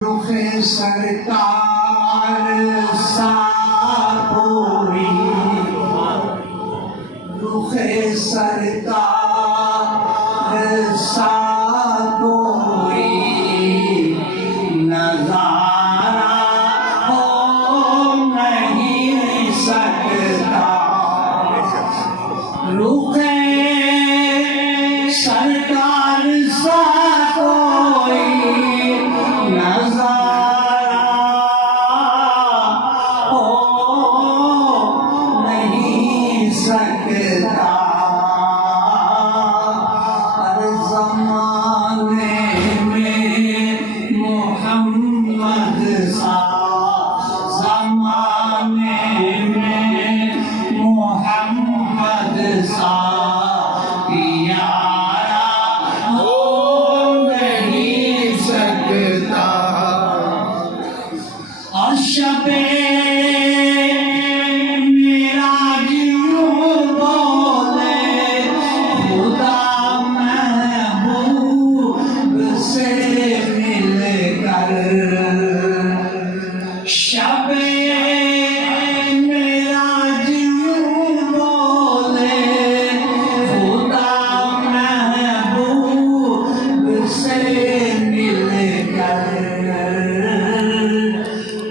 रुखे सरकार सा कोई, रुखे सरकार सा कोई नजारा हो नहीं सकता। रुखे सरकार सा कोई नजारा हो नहीं सकता। हर ज़माने में मोहम्मद सा, ज़माने में मोहम्मद सा यारा हो नहीं सकता। और शबे मेराज यूं बोले खुदा महबूब से मिलकर। शबे मेराज यूं बोले खुदा महबूब से मिलकर।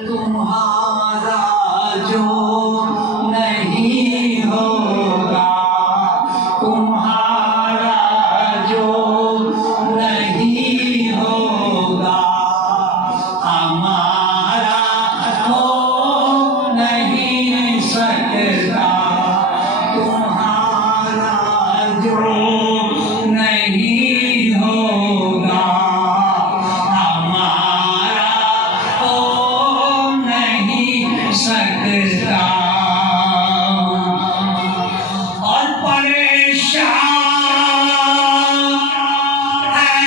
तुम्हारा जो नहीं होगा, तुम्हारा जो नहीं होगा, हमारा हो नहीं सकता। तुम्हारा जो नहीं होगा, हमारा हो नहीं सकता। और परेशान है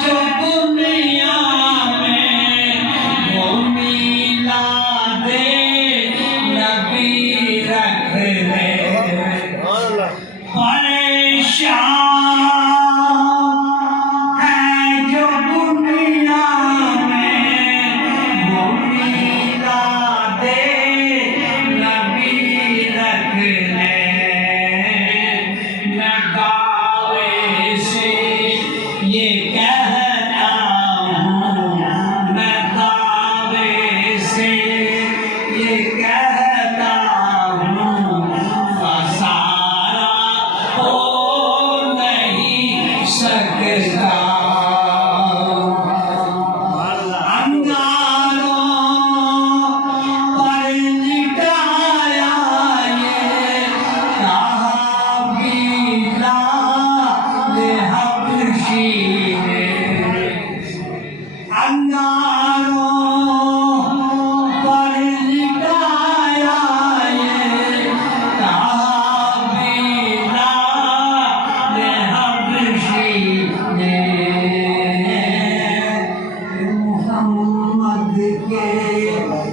जो दुनिया में वो मिलादे नबी रख ले। परेशान है जो दुनिया में वो मिलादे नबी रख ले। मैं दावे से ये कहता हूँ, मैं दावे से ये कहता हूँ, फसारा हो नहीं सकता। अंगारों पर लिटाया ये कहा बिलाल हबशी ने। अंगारों पर लिटाया ये कहा बिलाल हबशी ने। मोहम्मद के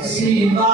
सिवा